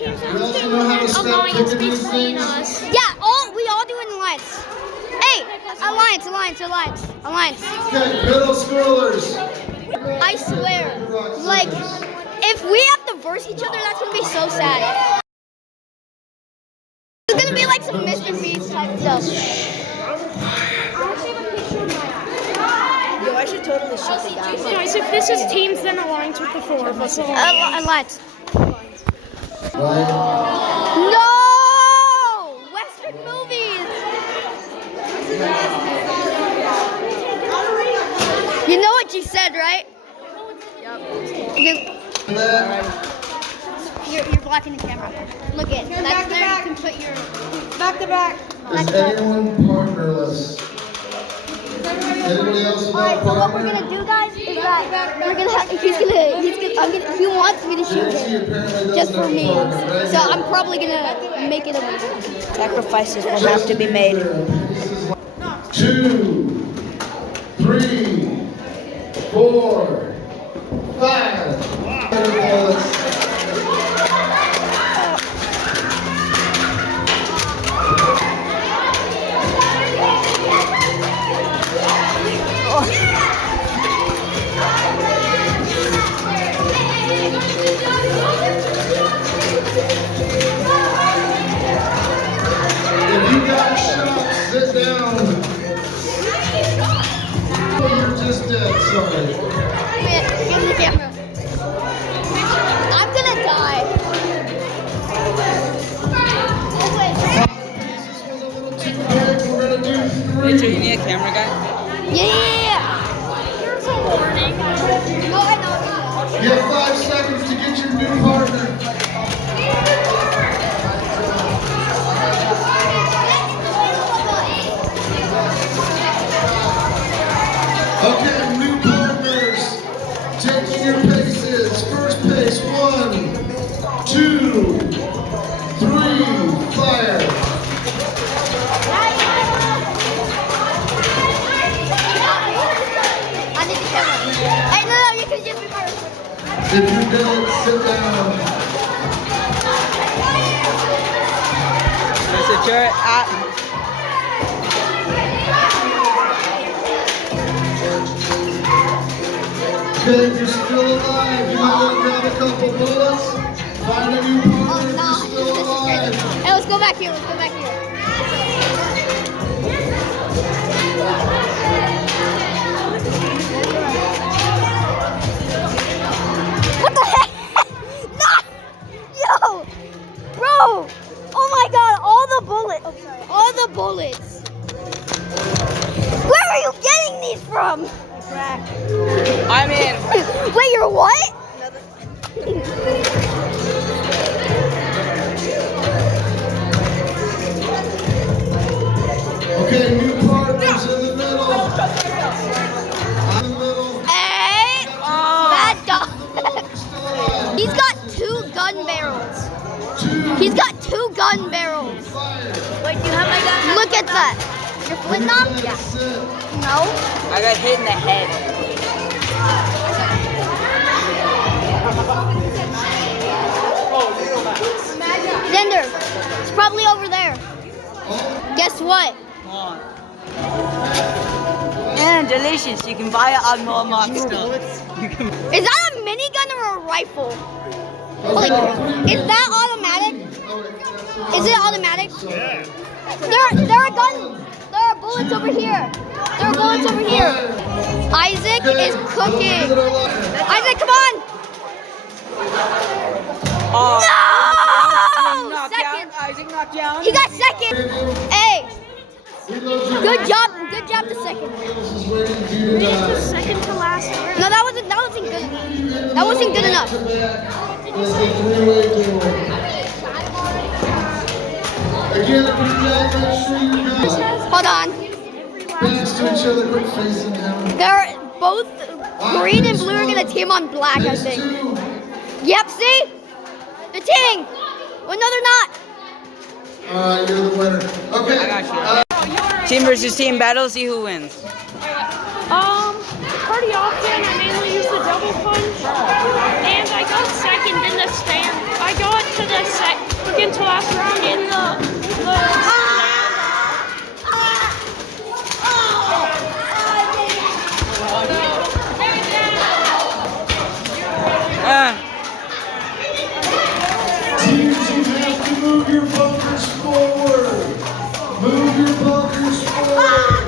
teams in this game alliance between us. Yeah, we all do an alliance. Hey, alliance. Okay, middle schoolers. I swear, like, if we have to verse each other, that's gonna be so sad. It's gonna be like some Mr. Beast type stuff. Yo, I should totally shoot the guy. Anyways, if this is teams, then alliance with the four of us. Alliance. Right. No! Western movies! You know what you said, right? Yep. You're blocking the camera. Look at that's there. You can put your Back to back. Is anyone partnerless? Anybody else Alright, without so what we're partner? gonna do, guys, is that we're gonna have, if he wants me to shoot him just for me. So I'm probably gonna make it a win. Sacrifices will have to be made. 2, 3, 4, 5. If you got shots, sit down. Oh, you're just dead, sorry. Wait, give me the camera. I'm gonna die. Oh, wait. This was a little too big. We're gonna do 3. Wait, so you need a camera guy? Yeah! Here's a warning. Oh, I know. You have 5 seconds to get your new partner. Okay, new partners. Taking your paces. First pace, 1, 2, 3, fire. I need the camera. Hey, no, you can just be my If you're done, sit down. So Jared, Okay, if you're still alive, you might want to grab a couple bullets. Find a new partner Oh, if no. you're still This is crazy. alive. Hey, let's go back here. What the heck? No! Yo! Bro! Oh my god, all the bullets. Oh, sorry. All the bullets. Where are you getting these from? I'm in. Wait, you're what? Okay, new partners in the middle. In the middle. Hey! Bad dog. Still alive. He's got 2 gun barrels. 2, He's got 2 gun barrels. fire. Wait, do you have my gun? Look at that. You're flint knob? Yeah. Sit. No. I got hit in the head. Zender. It's probably over there. Guess what? Come on. And delicious. You can buy it on Walmart still. You can. Is that a minigun or a rifle? Like, is that automatic? Is it automatic? Yeah. There are guns. There are bullets over here. There are bullets over here. Isaac is cooking. Isaac, come on. Oh, No! knocked Second. down. Isaac knocked down. He got second. Hey, good job to second. Second to last round. No, that wasn't good. That wasn't good enough. It's a 3-way duel. Again, if you're done, make sure you guys Hold on. pass to each other. Quit facing him. They're both green and blue are gonna team on black, I Next think. 2. Yep, see? They're teaming. Well, no, they're not. All right, you're the winner. Okay. I got you. Team versus team battle, see who wins. Pretty often I mainly use the double punch, and I got second in the stand. I got to the second to last round in the Teams, you have to move your bunkers forward. Move your bunkers forward.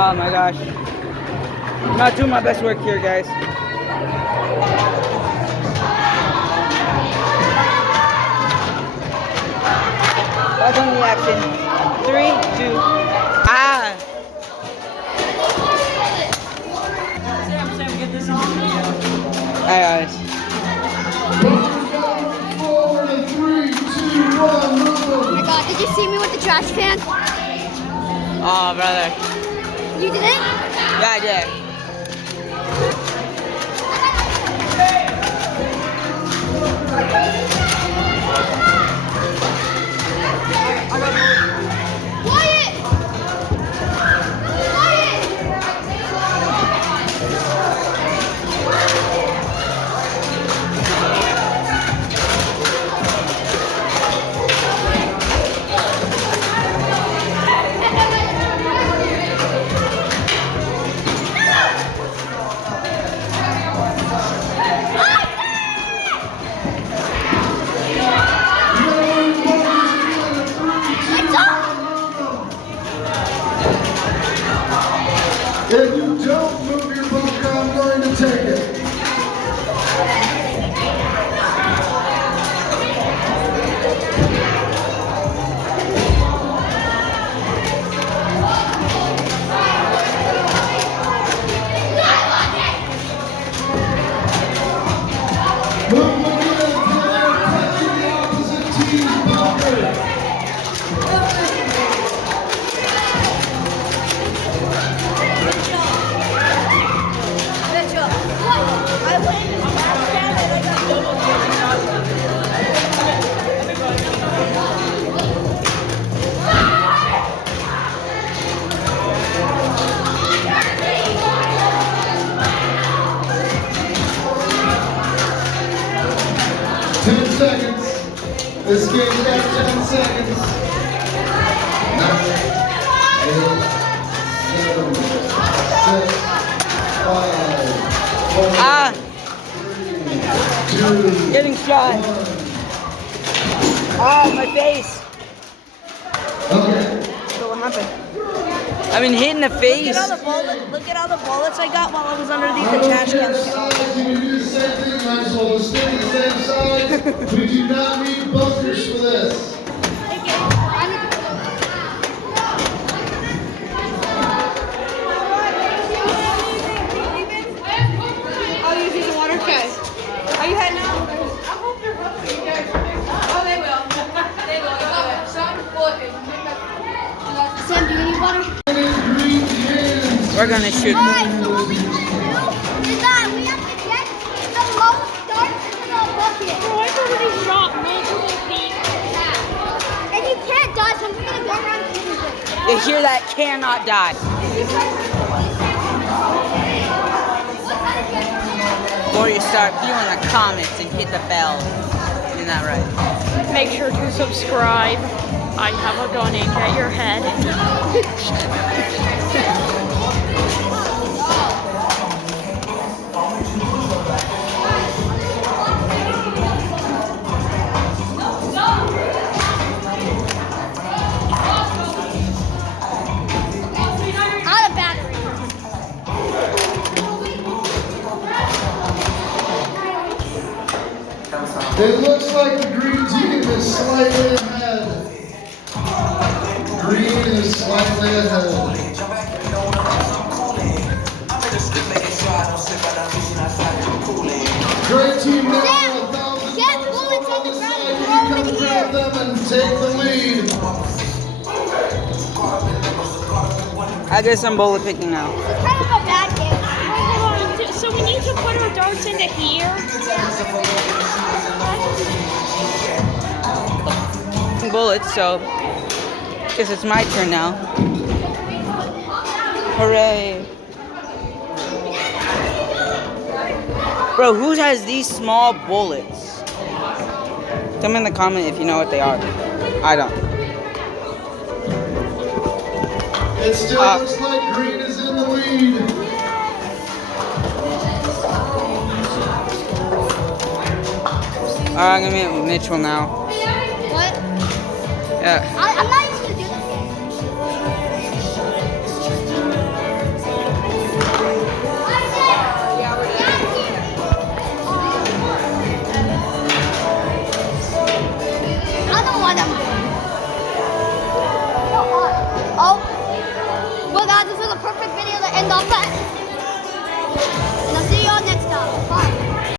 Oh my gosh. I'm not doing my best work here, guys. Back on the action. 3, 2, ah! Alright, guys. Forward in 3, 2, 1, move. Oh my god, did you see me with the trash can? Oh, brother. You did it? Yeah, I did. Quiet! If you don't move your bunker, I'm going to take it. Move again until they're touching the opposite team's bunker. This game's got 10 seconds. 9, 8, 7, 6, 5, 4, 3, 2, Getting shot. 1. Oh, my face. Okay. So what happened? I've been hit in the face. Look at all the bullets I got while I was underneath the trash can. Size, you can do the same thing, might as well just stay the same size. We do not need bunkers for this. Oh, you using water? Okay. Are you heading out? I hope they're helping you guys. Oh, they will. They will. Sam, do you need water? We're gonna shoot. Alright, so what we have to do is that we have to get the lowest start into the bucket. Oh, I've already shot multiple people. And you can't die, so I'm just gonna go around shooting them. You hear that? Cannot die. Before you start, view in the comments and hit the bell. Isn't that right? Make sure to subscribe. I have a gun aimed at your head. Out of battery. It looks like the green team is slightly ahead. Green is slightly ahead. Great team now, 1,000 Get bullets on the ground and throw them in come here. grab them and take the lead. I guess I'm bullet picking now. This is kind of a bad game. Hold on. So we need to put our darts into here. Bullets, so guess it's my turn now. Hooray. Bro, who has these small bullets? Tell me in the comment if you know what they are. I don't. It still looks like green is in the lead. I'm gonna meet Mitchell now. What? Yeah. I'm not used to do this game. I don't know what I'm doing. Oh. Well, guys, this is a perfect video to end off at.